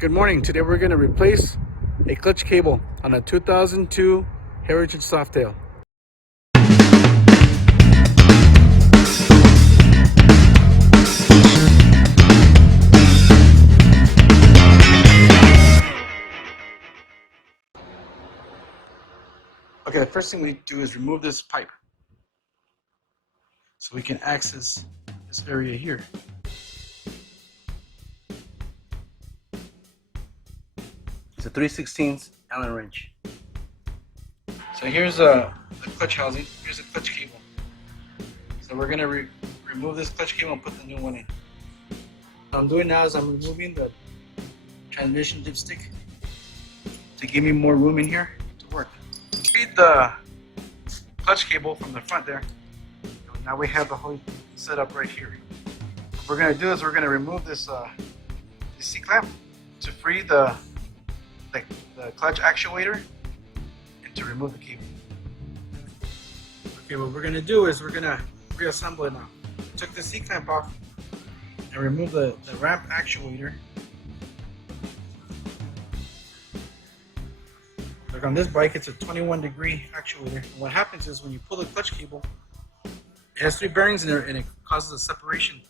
Good morning. Today we're going to replace a clutch cable on a 2002 Heritage Softail. Okay, the first thing we do is remove this pipe so we can access this area here. It's a 3/16 Allen wrench. So here's the clutch housing. Here's the clutch cable. So we're going to remove this clutch cable and put the new one in. What I'm doing now is I'm removing the transmission dipstick to give me more room in here to work. Feed the clutch cable from the front there. Now we have the whole setup right here. What we're going to do is we're going to remove this C-clamp to free the clutch actuator and to remove the cable. Okay, what we're going to do is we're going to reassemble it now. Took the C-clamp off and remove the ramp actuator. Like on this bike, it's a 21-degree actuator. And what happens is when you pull the clutch cable, it has 3 bearings in there and it causes a separation.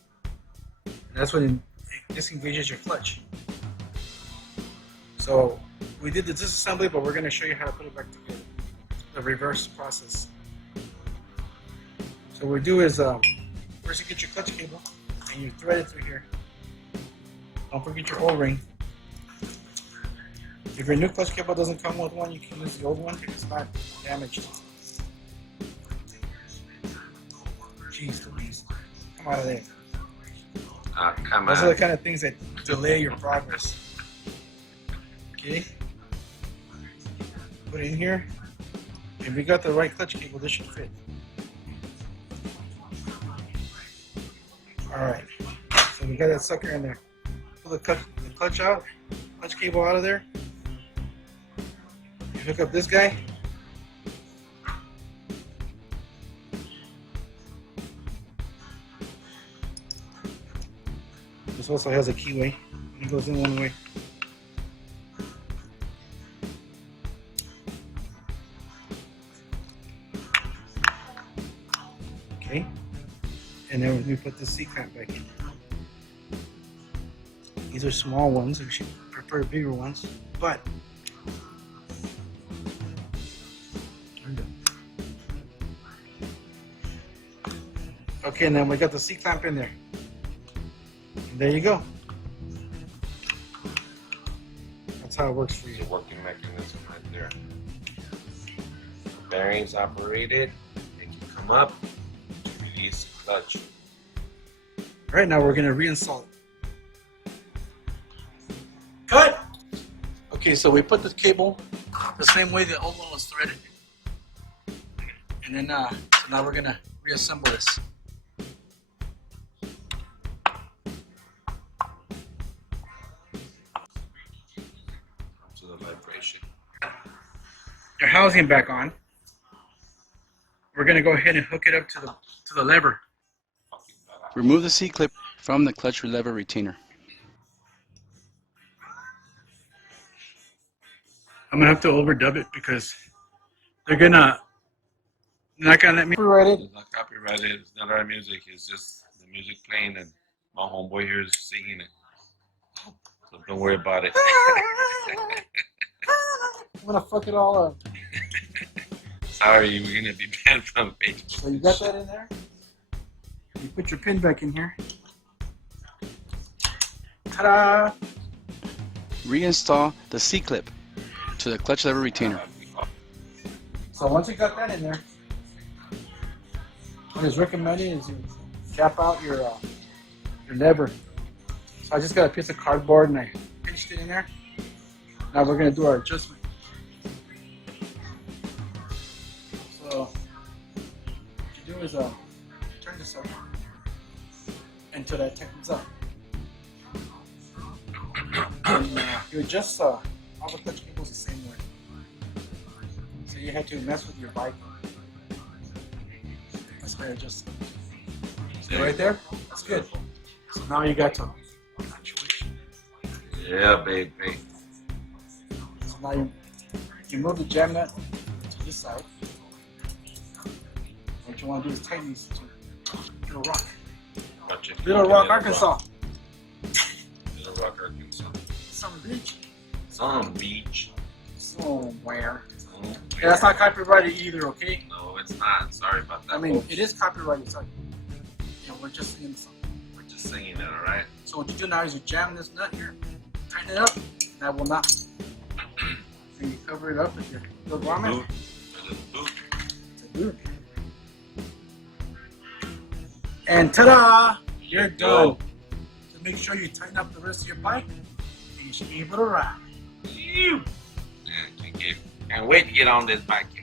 And that's when it disengages your clutch. So we did the disassembly, but we're going to show you how to put it back together. The reverse process. So what we do is first you get your clutch cable and you thread it through here. Don't forget your O-ring. If your new clutch cable doesn't come with one, you can use the old one if it's not damaged. Jeez Louise, come out of there. Those are the kind of things that delay your progress. Okay, put it in here. If we got the right clutch cable, this should fit. Alright, so we got that sucker in there. Pull the clutch out, clutch cable out of there. You hook up this guy. This also has a keyway. It goes in one way. Okay, and then we put the C-clamp back in. These are small ones. We should prefer bigger ones, but okay, and then we got the C-clamp in there. And there you go. That's how it works for you. The working mechanism right there. Bearings operated, they can come up to release clutch. All right, now we're gonna reinstall it. Cut! Okay, so we put the cable the same way the old one was threaded. And then, so now we're gonna reassemble this. To the vibration. Your housing back on. We're gonna go ahead and hook it up to the lever. Remove the C-clip from the clutch lever retainer. I'm gonna have to overdub it because they're not gonna let me copyright it. It's not copyrighted, it's not our music, it's just the music playing and my homeboy here is singing it. So don't worry about it. I'm gonna fuck it all up. Sorry, we're gonna be banned from Facebook. So you got that in there? You put your pin back in here. Ta-da! Reinstall the C-clip to the clutch lever retainer. So once you got that in there, what is recommended is you cap out your lever. So I just got a piece of cardboard and I pinched it in there. Now we're gonna do our adjustment. So what you do is turn this up until that tightens up. And you adjust all the clutch cables the same way. So you have to mess with your bike. That's very adjusted. See right there? That's good. So now you got to Yeah, baby. So now you move the jam nut to this side. What you want to do is tighten these to Little Rock. Watch it. Little Rock, Arkansas. Little Rock, Arkansas. Some beach. Some beach. Somewhere. Somewhere. Yeah, that's not copyrighted either, okay? No, it's not. Sorry about that. I mean, folks. it is copyrighted, sorry. Yeah, we're just singing the song. We're just singing it, alright? So what you do now is you jam this nut here, tighten it up, that will not. And you cover it up with your little garment. Boot. A little boot. To boot. And ta-da! You're done. Go. So make sure you tighten up the rest of your bike, and you should be able to ride. Can't wait to get on this bike.